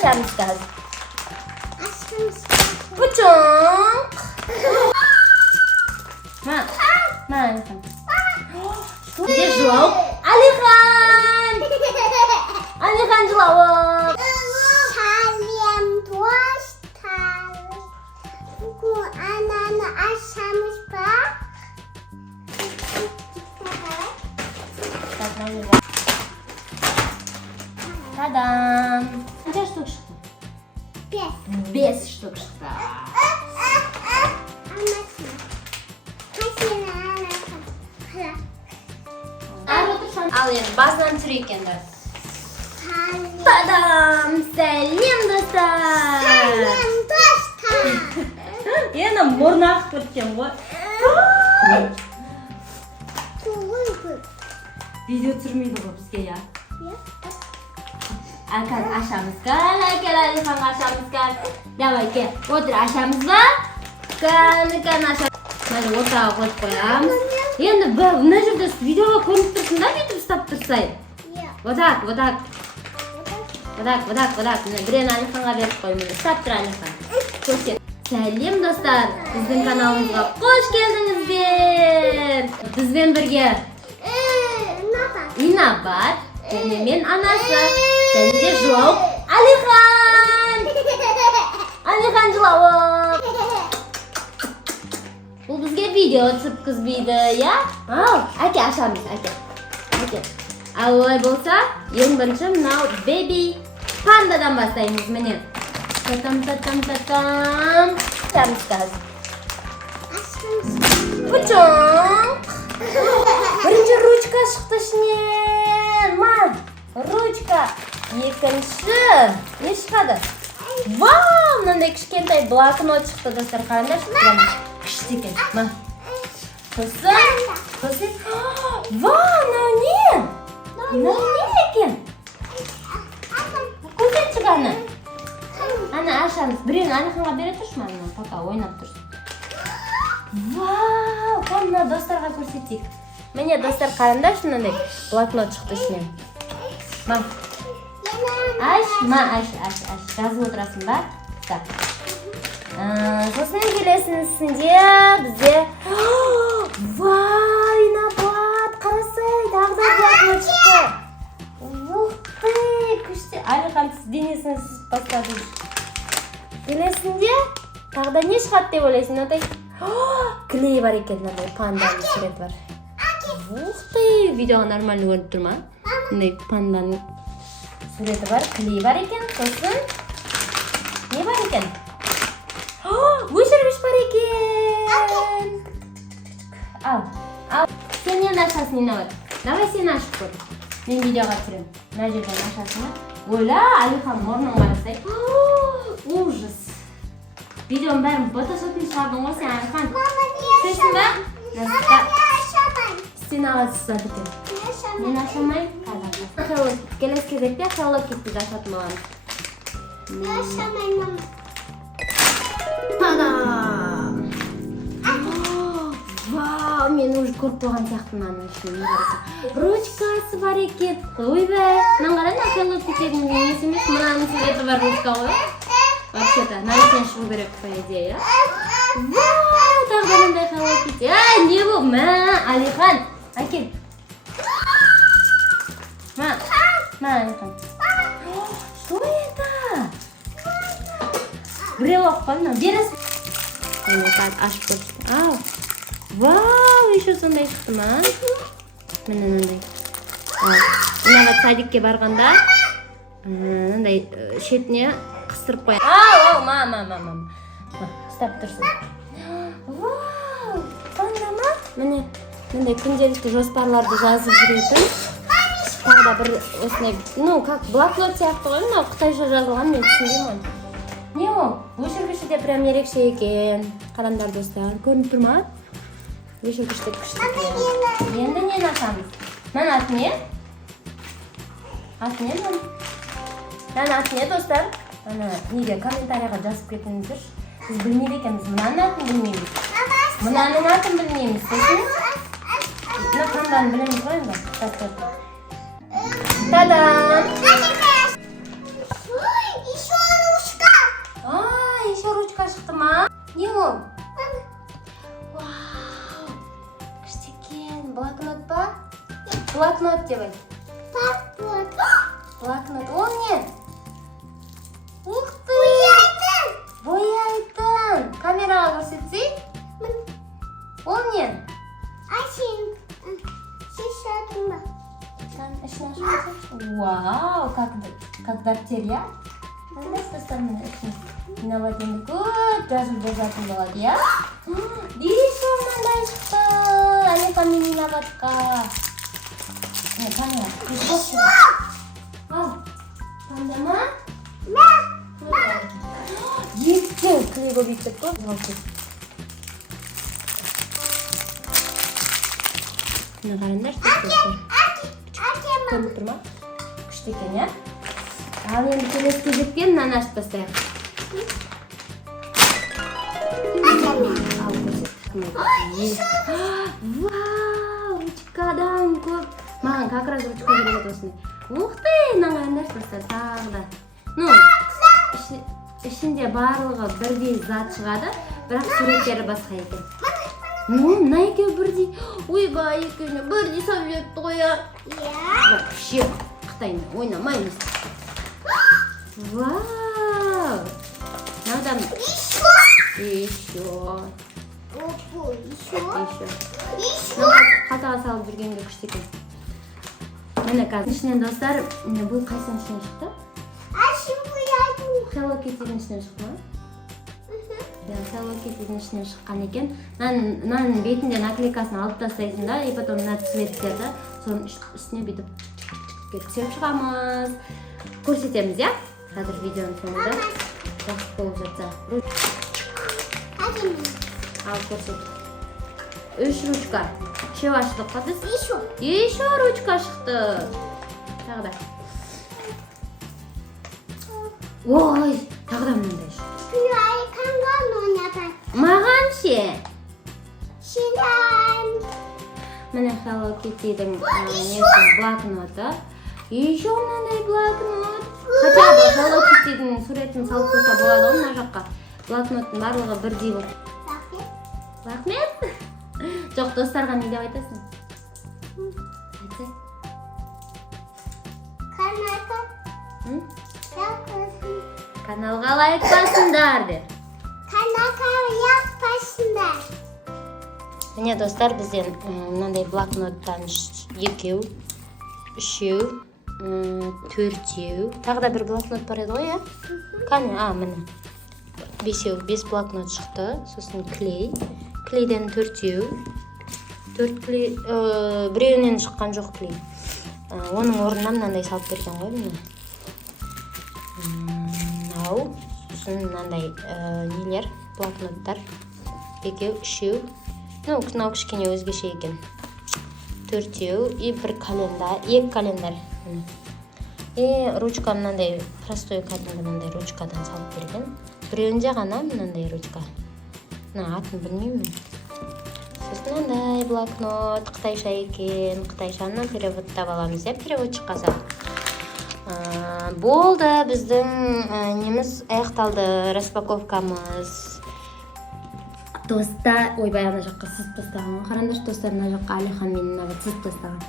Açalım gaz. Puçuk. Mana. Dia jawab. Alihan. Alihan jawab. Salim dostlar. Bugün anneanne aşamış bak. Та-дам! Kaç штук çıktı? 5 штук çıktı. Al yani bazıdan türü ekan da. Ta-dam! Salim dostlar! Salim dostlar. Yana murni aqib ketgan bu. Video turmaydi bu bizga ya. Akan aşamız kan, Alihan aşamız kan. Davay ke, otur aşamız var. Kan aşamız. Mana o'rtaga qo'yib qo'yamiz. Endi bu yerda videoga ko'rinib tursin-da, bitib ustab tursay. Вот так. Birini Alihan'a berib qo'yamiz. Ustab tur Alihan. Ko'rsin. Salim do'stlar, bizning kanalimizga xush keldingizlar. Bizden birga Inobat, men anasi, sende jawab Alihan. Alihan jawab. Bu bizga video chiqizmaydi, ya? Aka aşamiz, aka. Avval bo'lsa, eng birinchi now baby pandadan boshlaymiz, mana. Tatam. Tamstaz. Puçuk. Birinchi ruchka chiqdi shnen. Man, ruchka. Ikkinchi ne chiqadi? Vau, bunday kichkintoy bloknot chiqdi do'stlar, qaranglar. Kichik ekan. Mana. Ko'rsin. Vau, ne ekan? Ko'rsin chiqani. Ana aşamiz. Birini Alihan'a bera turishman, papa o'ynab tursin. Vau, qanday do'stlarga ko'rsatik. Mana do'stlar qaranglar, shunday bloknot chiqdi shunday. Mana. Ash. Yozib o'tirasin bak. Tak. So'sini kelesingizga bizga Vau, Inobat, qarasang, dag'da bloknot chiqdi. Kuchli. Alihan siz denesini siz bosladingiz. Kelesingizga tag'da ne chiqadi deb o'ylaysiz, no'tay. Kley bor ekan, pandaning surati bor. Video normalni ko'rib turman. Bunday pandaning surati bor, kley bor ekan, so'sin. Ne bor ekan? O'chirg'ich bor ekan. Al. Sen yana aşasini Inobat. Davay sen ashib ko'r. Men videoga tushiraman. Mana yerdan aşasini. O'yla, Alihan morning qarasang. Ужас. Videoning barini Photoshopni chiqardim sen Alihan. Sesimi? Sen ağzısına bitir. Men aşamay qalaman. Keleskedekda Hello Kitty yaşatmalarım. Yaşamayman. Ta-dam! Vau, men уже ko'rib qo'ygan siyoqman shuni. Ruchkasi bor ekan. Qo'y be. Men qarang, Hello Kitty'ning nesi emas, bunaning surati bor ruchka qo'y. Вообще-то, надо конечно выбирать по идее. Вау, так bunday Hello Kitty. Ne bu? Alihan. Akil. Alihan. Что это? Брелок полно. Берешь? Вот так, аж почти. Вау, еще сондай chiqdi man. Mana bunday. Inobat sadikka borganda bunday shetni qistirib qo'yadi. Mama. Ustab tursin. Vau! Qandaymi? Mana bunday kundelikli josparlarni yozib yuradi. Tag'da bir o'snay, как bloknot siyoqti qo'y, Xitoycha yozilgan, men tushunmayman. Ne o? O'chirgichida prям erikcha ekan. Qaranglar do'stlar, ko'rinib turmaydi? O'chirgichda kuchli. Endi ne narxamiz? Mana atni. Mana atni do'stlar. Mana nega kommentariyaga yozib ketingizlar. Siz bilmaydi ekansiz, bunani atni bilmaymiz. Bunaning atini bilmaymiz, sizmi? Buni qanday bilamiz endi? Ta-dam! Еще Не ол? Вау! Күшті екен. Блокнот па? Блокнот деп айт. Блокнот. Ол не? Ух ты! Бояйтын. Камераға көрсетсей? Ол не? Вау, как дәптер, Инновативный көп жазып жазатын болады, я? Дейші мынандай шықты. Алихан мен инноватқа. Камера. Ал, таңдама? Екі клейбо биттік көп. Мына қараңдар, көрініп тұр ма? Күшті екен, я? Ал енді келесі кезекке мынаны ашып тастайық. Ал көрсет. Вау, ручкадан көп. Маған как раз ручка керек осындай. Ух ты, мына қараңдар достар, тағы да. Ну, ішінде барлығы бірдей зат шығады, бірақ суреттері басқа екен. Мына екеуі бірдей. Ойбай, екеуіне бірдей совет қоя. Вообще, Қытаймен ойнамаймыз. Вау! Надо... Еще. Қатаға салып жүргенге күшті екен. Міне қазір. Ішінен достар, бұл қайсының ішінен шықты? Hello Kitty'дің ішінен шықты ма? Hello Kitty'дің ішінен шыққан екен. Мынаның бетінде наклейкасын алып тастайсың да, и потом мына цветтерді соның үстіне бүйтіп түсіріп шығамыз. Көрсетеміз, я? Қазір видеоның соңында жақсы болып жатса. Ал көрсет. 3 ручка. Үшеу аштық қадыз? Еще ручка шықты. Тағы да. Ой, тағы да мынандай шықты. Маған ше? Міне Hello Kitty'дің блокноты. Еще мынандай блокнот. Хотя бы Hello Kitty'дің суретін салып қойса болады ғой мына жаққа. Блокноттың барлығы бірдей болды. Рахмет. Жоқ, достарға не деп айтасың? Айтсай. Каналға лайк басыңдар де. Міне достар, бізден мынандай блокноттан 2, 3, 4. Тағы да бір блокнот бар еді ғой, я? Қане, міне. 5 блокнот шықты. Сосын клей. Клейден 4. 4 клей. Біреуінен шыққан жоқ клей. Оның орнына мынандай салып берген ғой, міне. Мынау. Сосын мынандай нелер, блокноттар. 2, 3. Мынау кішкене өзгеше екен. 4 и 1 календар, 2 календар. И ручка мынандай простой кәдімгі мынандай ручкадан салып берген. Біреуінде ғана мынандай ручка. Атын білмеймін. Сосын мынандай блокнот, қытайша екен. Қытайшаны переводтап аламыз, переводчик қазақ. Болды, біздің неміз аяқталды, распаковкамыз. Достар, ойбай, ана жаққа сызып тастаған. Қараңдаршы достар, ана жаққа Алихан мен Инноват сызып тастаған.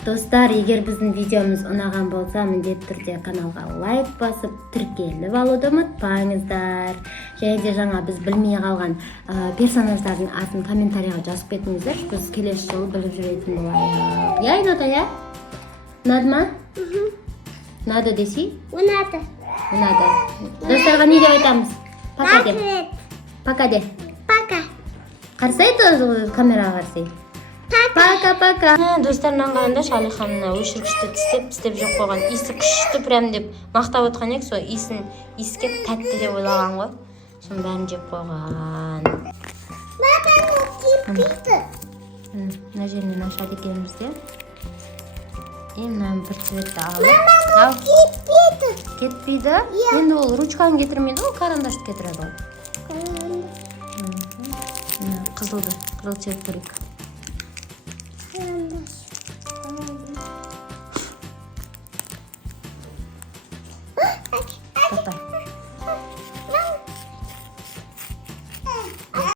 Достар, егер біздің видеомыз ұнаған болса, міндетті түрде каналға лайк басып, тіркеліп алуды ұмытпаңыздар. Және де жаңа біз білмей қалған персонаждардың атын комментарийға жазып кетіңіздер. Біз келесі жолы біліп жүретін болайық. Я, Инота, я? Ұнады ма? Ұнады десей? Ұнады. Достарға не деп айтамыз? Пока де. Пока де. Пока. Қарсы айты камераға қарсы. Пока. Достар, мынаны қараңдаршы, Алихан өшіргішті тістеп жоқ қойған. Иісі күшті прям деп мақтап отқан ек, сол иісін иіскеп тәтті деп ойлаған ғой. Соның бәрін жеп қойған. Мына жерінен ашады екенбіз де. Мынаны бір цветті алып. Кетпейді? Енді ол ручканы кетірмейді, ол карандашты кетіреді ол. Қызыл цвет керек.